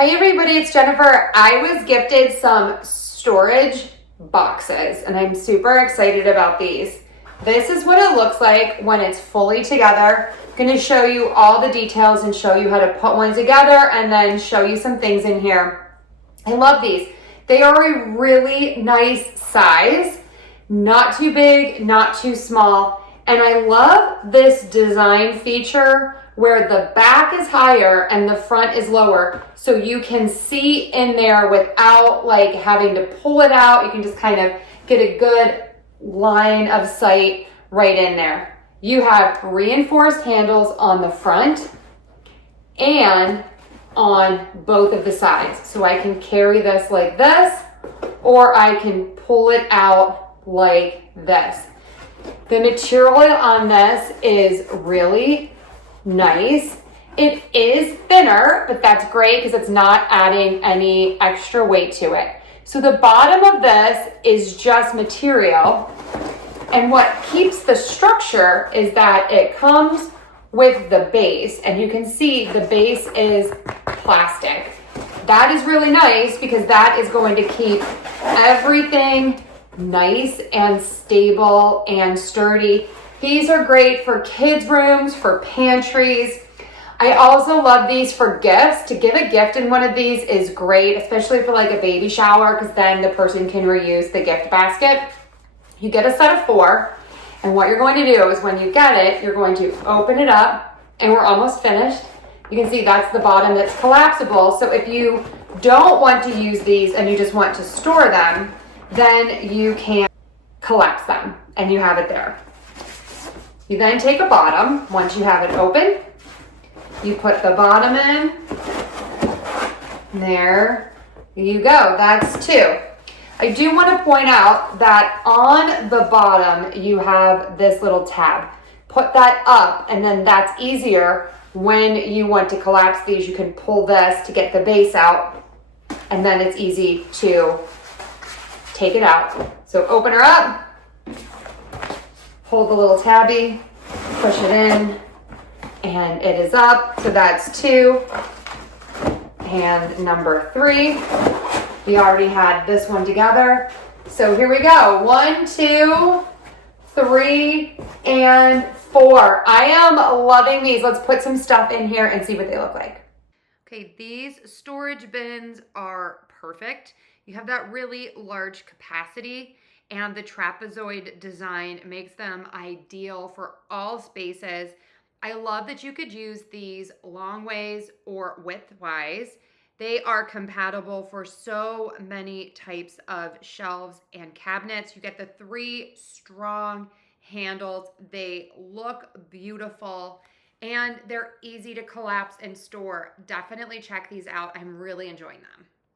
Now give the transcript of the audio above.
Hi everybody, it's Jennifer. I was gifted some storage boxes and I'm super excited about these. This is what it looks like when it's fully together. I'm going to show you all the details and show you how to put one together and then show you some things in here. I love these. They are a really nice size, not too big, not too small. And I love this design feature where the back is higher and the front is lower, so you can see in there without like having to pull it out. You can just kind of get a good line of sight right in there. You have reinforced handles on the front and on both of the sides. So I can carry this like this, or I can pull it out like this. The material on this is really nice. It is thinner, but that's great because it's not adding any extra weight to it. So the bottom of this is just material. And what keeps the structure is that it comes with the base. And you can see the base is plastic. That is really nice because that is going to keep everything nice and stable and sturdy. These are great for kids' rooms, for pantries. I also love these for gifts. To give a gift in one of these is great, especially for like a baby shower, because then the person can reuse the gift basket. You get a set of 4, and what you're going to do is when you get it, you're going to open it up, and we're almost finished. You can see that's the bottom that's collapsible. So if you don't want to use these and you just want to store them, then you can collapse them, and you have it there. You then take a bottom. Once you have it open, you put the bottom in. There you go. That's 2. I do want to point out that on the bottom, you have this little tab. Put that up, and then that's easier when you want to collapse these. You can pull this to get the base out, and then it's easy to take it out. So open her up. Hold the little tabby, push it in, and it is up. So that's 2. And number 3, we already had this one together. So here we go. 1, 2, 3, and 4. I am loving these. Let's put some stuff in here and see what they look like. Okay, these storage bins are perfect. You have that really large capacity, and the trapezoid design makes them ideal for all spaces. I love that you could use these long ways or widthwise. They are compatible for so many types of shelves and cabinets. You get the 3 strong handles. They look beautiful and they're easy to collapse and store. Definitely check these out. I'm really enjoying them.